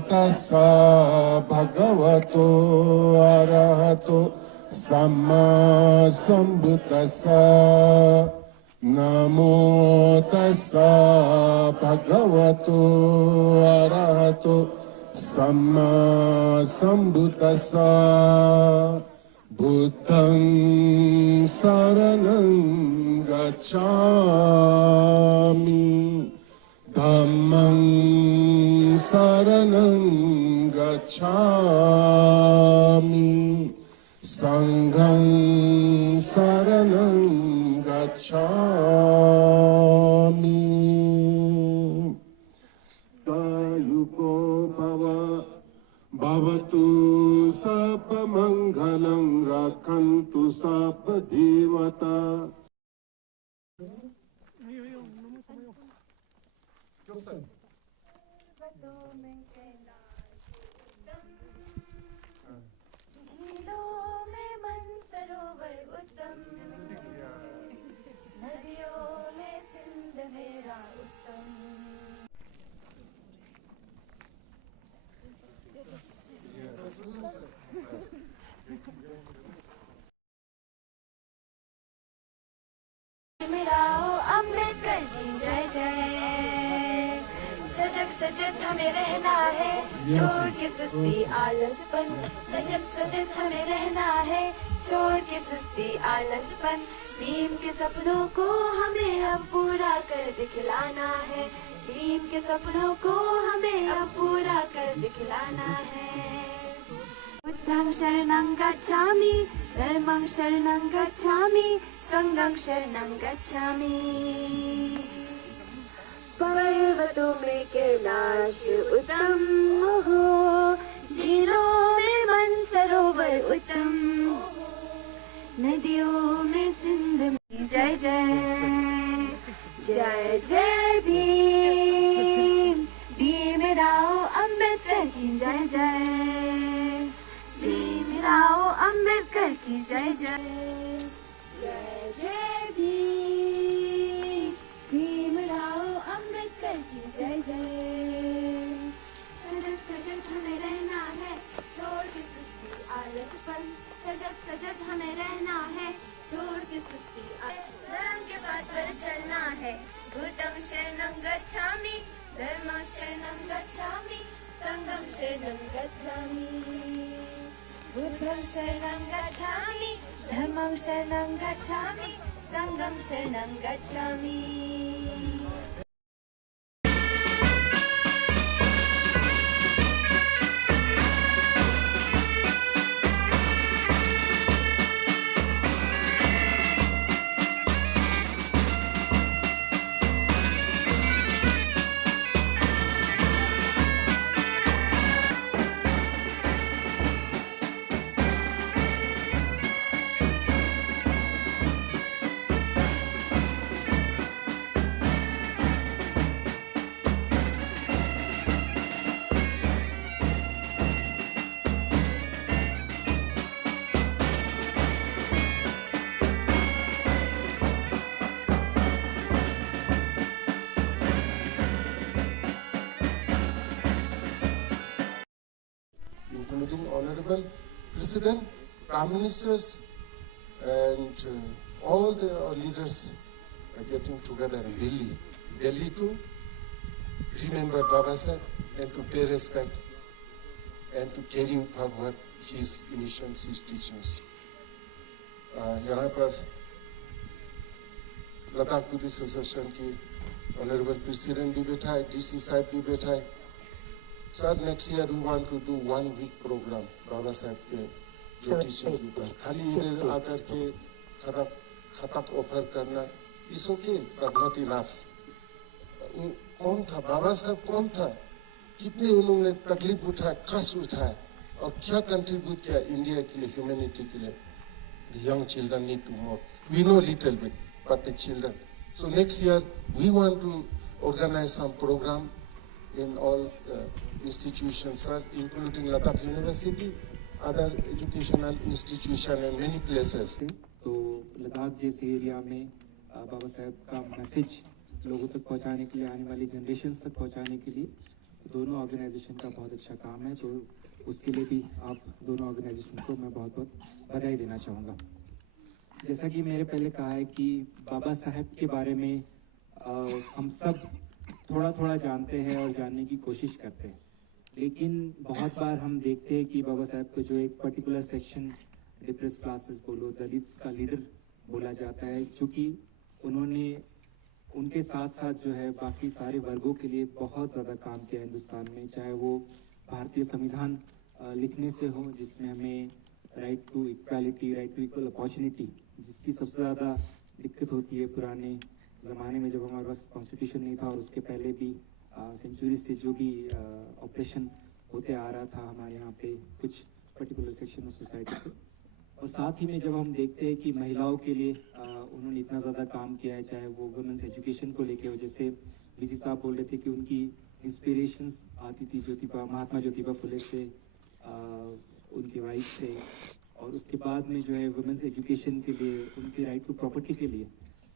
tassa bhagavato arahato samma sambuddhassa. Namo tassa bhagavato arahato samma sambuddhassa. Buddhang saranam gacchami, Dhammang saranam gacchami, Sanghang saranam gacchami. Tayuko bhava bhavatu sabba mangalam rakhantu sabba devata. झीलों में मनसरोवर उत्तम, नदियों में सिंध मेरा उत्तम। मिलाओ अम्बेडकर जी जय जय। सजग सजग हमें रहना है, छोड़ के सुस्ती आलसपन। सजग सजग हमें रहना है, छोड़ के सुस्ती आलसपन। भीम के सपनों को हमें अब पूरा कर दिखलाना है, भीम के सपनों को हमें अब पूरा कर दिखलाना है। बुद्धं शरणं गच्छामि, धर्मं शरणं गच्छामि, संघं शरणं गच्छामि। पर्वतों में कैलाश उत्तम हो, झीलों में मनसरोवर उत्तम, नदियों में सिंध में जय जय। जय जय भीम, भीमराव अम्बेडकर की जय जय। भीमराव अम्बेडकर की जय जय। जय जय भीम, भीमराव अम्बेडकर की जय जय। सजग सजग हमें रहना है, छोड़ के सुस्ती आलसपन। सजग सजग हमें रहना है, छोड़ के सुस्ती धर्म के बात पर चलना है। बुद्धं शरणं गच्छामि, धर्मं शरणं गच्छामि, संघं शरणं गच्छामि। बुद्धं शरणं गच्छामि, धर्मं शरणं गच्छामि, संघं शरणं गच्छामि। Including Honorable President, Prime Ministers, and all the leaders are getting together in Delhi to remember Baba Saheb and to pay respect and to carry forward his missions, his teachings. यहाँ पर लद्दाख बुद्धिस्ट एसोसिएशन की honourable president भी बैठा है, DC साहब भी बैठा है। Sir, next year we want to do 1 week programme Baba Sahab के जो टीचिंग के ऊपर। खाली इधर आकर के खतक ऑफर करना इस ओके बट नॉट इनफ। कौन था बाबा साहब, कौन था, कितने उन्होंने तकलीफ उठाया, कष्ट उठाया और क्या कंट्रीब्यूट किया इंडिया के लिए, ह्यूमैनिटी के लिए। The young children need to more. We know little bit, but the children. So next year we want to organize some program in all institutions, sir, including Ladakh University, other educational institution and many places. तो लद्दाख जैसे area में बाबा साहब का message लोगों तक पहुंचाने के लिए, आने वाली जनरेशन्स तक पहुंचाने के लिए दोनों ऑर्गेनाइजेशन का बहुत अच्छा काम है, तो उसके लिए भी आप दोनों ऑर्गेनाइजेशन को मैं बहुत बहुत बधाई देना चाहूँगा। जैसा कि मैंने पहले कहा है कि बाबा साहब के बारे में हम सब थोड़ा थोड़ा जानते हैं और जानने की कोशिश करते हैं, लेकिन बहुत बार हम देखते हैं कि बाबा साहब को जो एक पर्टिकुलर सेक्शन, डिप्रेस क्लासेस बोलो, दलित्स का लीडर बोला जाता है, चूँकि उन्होंने उनके साथ साथ जो है बाकी सारे वर्गों के लिए बहुत ज़्यादा काम किया हिंदुस्तान में, चाहे वो भारतीय संविधान लिखने से हो, जिसमें हमें right to equality, right to equal opportunity, जिसकी सबसे ज़्यादा दिक्कत होती है पुराने ज़माने में जब हमारे पास कॉन्स्टिट्यूशन नहीं था, और उसके पहले भी सेंचुरी से जो भी ऑपरेशन होते आ रहा था हमारे यहाँ पे कुछ पर्टिकुलर सेक्शन ऑफ सोसाइटी पे। और साथ ही में जब हम देखते हैं कि महिलाओं के लिए उन्होंने इतना ज़्यादा काम किया है, चाहे वो वुमेन्स एजुकेशन को लेके हो, जैसे बीसी साहब बोल रहे थे कि उनकी इंस्पिरेशंस आती थी महात्मा ज्योतिबा फुले से, उनकी वाइफ से, और उसके बाद में जो है वुमेन्स एजुकेशन के लिए, उनके राइट टू प्रॉपर्टी के लिए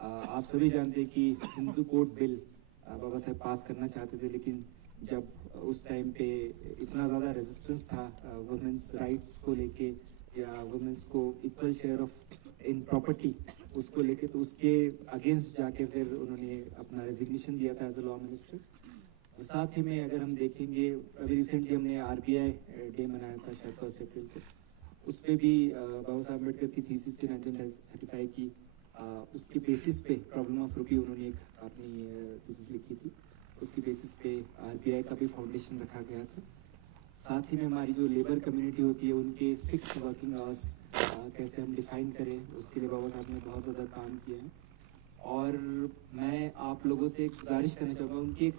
आप सभी जानते हैं कि हिंदू कोड बिल बाबा साहब पास करना चाहते थे, लेकिन जब उस टाइम पे इतना ज़्यादा रेजिस्टेंस था वुमेन्स राइट्स को लेके या वुमेन्स को equal share of in property उसको लेके, तो उसके अगेंस्ट जाके फिर उन्होंने अपना रेजिग्नेशन दिया था एज अ लॉ मिनिस्टर। और साथ ही में अगर हम देखेंगे, अभी रिसेंटली हमने RBI डे मनाया था शायद 1 अप्रैल को, उस पर भी बाबा साहब अम्बेडकर की थीसिस थी 1935 की, उसके बेसिस पे प्रॉब्लम ऑफ रुपी उन्होंने एक अपनी थीसिस लिखी थी, उसकी बेसिस पे RBI का भी फाउंडेशन रखा गया था। साथ ही में हमारी जो लेबर कम्युनिटी होती है उनके फिक्स वर्किंग आवर्स कैसे हम डिफाइन करें, उसके लिए बाबा साहब ने बहुत ज़्यादा काम किया है। और मैं आप लोगों से एक गुजारिश करना चाहूँगा, उनकी एक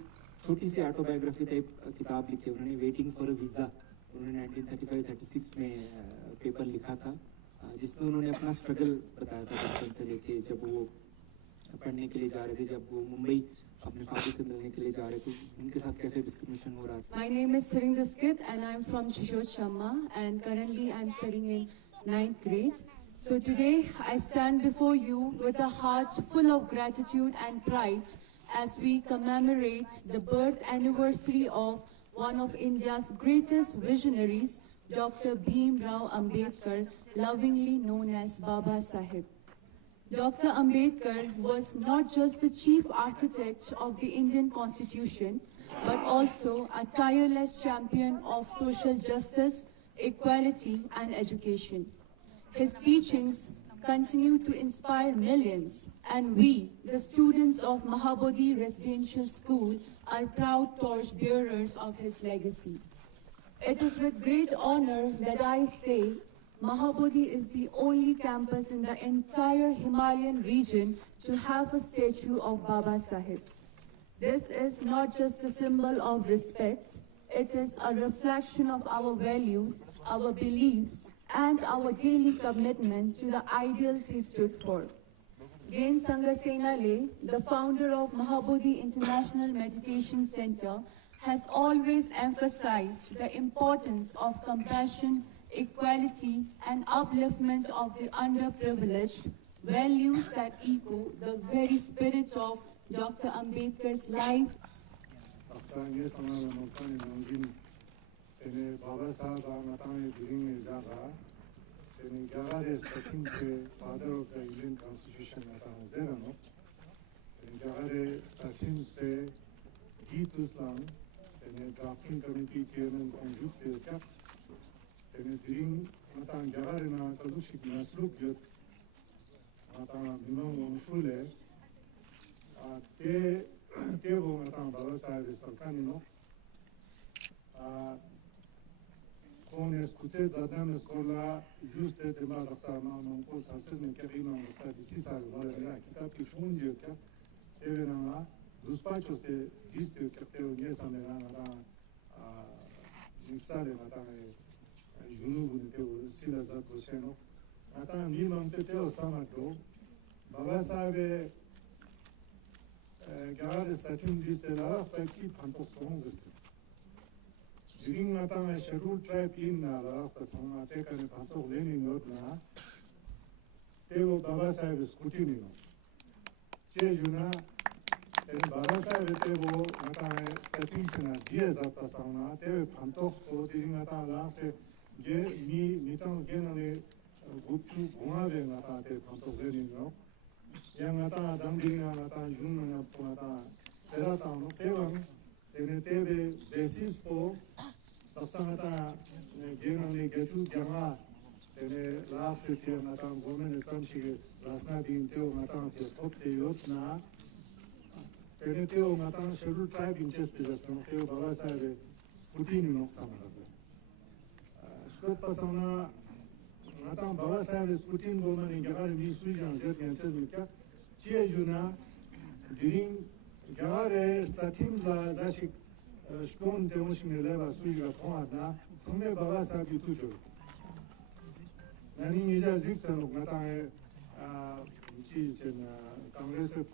छोटी सी ऑटोबायोग्राफी टाइप किताब लिखी है उन्होंने, वेटिंग फॉर अ वीज़ा, उन्होंने 1935-36 में पेपर लिखा था, जिसमें उन्होंने अपना स्ट्रगल बताया था बचपन से लेके, जब वो पढ़ने के लिए जा रहे थे, जब वो मुंबई अपने फादर से मिलने के लिए जा रहे थे, उनके साथ कैसे डिस्क्रिमिनेशन हो रहा था। My name is Surinder Skit and I'm from Shishod Shamma, and currently I'm studying in 9th grade. So today I stand before you with a heart full of gratitude and pride as we commemorate the birth anniversary of one of India's greatest visionaries, Dr. Bhim Rao Ambedkar, lovingly known as Baba Sahib. Dr. Ambedkar was not just the chief architect of the Indian Constitution, but also a tireless champion of social justice, equality, and education. His teachings continue to inspire millions, and we, the students of Mahabodhi Residential School, are proud torch-bearers of his legacy. It is with great honor that I say Mahabodhi is the only campus in the entire Himalayan region to have a statue of Baba Sahib. This is not just a symbol of respect, it is a reflection of our values, our beliefs, and our daily commitment to the ideals he stood for. Jain Sangha Senale, the founder of Mahabodhi International Meditation Center, has always emphasized the importance of compassion, equality, and upliftment of the underprivileged, values that echo the very spirit of Dr. Ambedkar's life. Father of the Indian Constitution, drafting committee chairman during Jagarina Kazushik Nasluk Shule, Tebo Baba Sahib Salkanino, Kones Kutse Dadam Skola, Juste de Madasama, Monko Sansen, Kerino, Sadisisa, Kitapi Funjeka, Evenama, Duspachos de Giste Capel Yesamerana, Nixale Matane, Junubu, Sila Zaposeno, Matan Milan Seteo Samato, Baba Sahib Garde Satin Liste la Faki Pantos 11. During Matan a scheduled tribe in Nala, but from Ateka and Panto Lenin Yodna, Tebo Baba Sahib Scutinino. Chejuna तेरे बाबा साहब रहते वो नाता है settings ना दिए जाता सामना तेरे पंतों को दिरिंग नाता लांग से जे मीतांग जे नने गुप्चू घुमावे नाता तेरे पंतों ले निनो yang ngata dang ding ngata jun ngata serata no tewang tene tebe basis po tasangata gena ne getu jama tene last year ngata government country rasna din teo ngata ke top te yotna tene teo ngata scheduled tribe inches business no teo baba sabe putin no samara skot pasana ngata baba sabe putin government ingar mi sujan jet ngate mikya Juna during Gare Statimla Zashik Spon de Ocean Leva Suja Tomada, Tome Babasa Bitujo. Nani Nija Zikton of Nata Congress of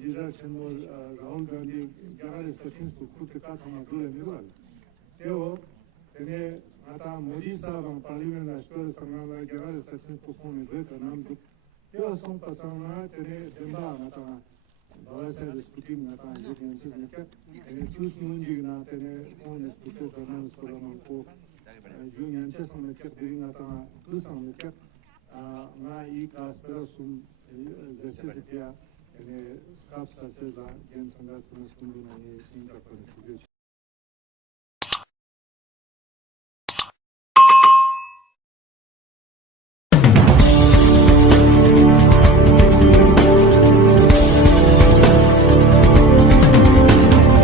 Leader General Rahul Gandhi Gare Statins to put the cat on a good and Teo, Tene Nata Modisa and Parliament as well as Samana Gare Statins perform in Wake and Namdu. Yo son pasana tere demba nata bala sa diskutin nata je kenchi nika ene tus nunji na tere on diskute finance program ko junior che son nika diri nata tus son nika na I kaspera sum zese pia ene skap sa se za gen sanga sum skundu na ne inka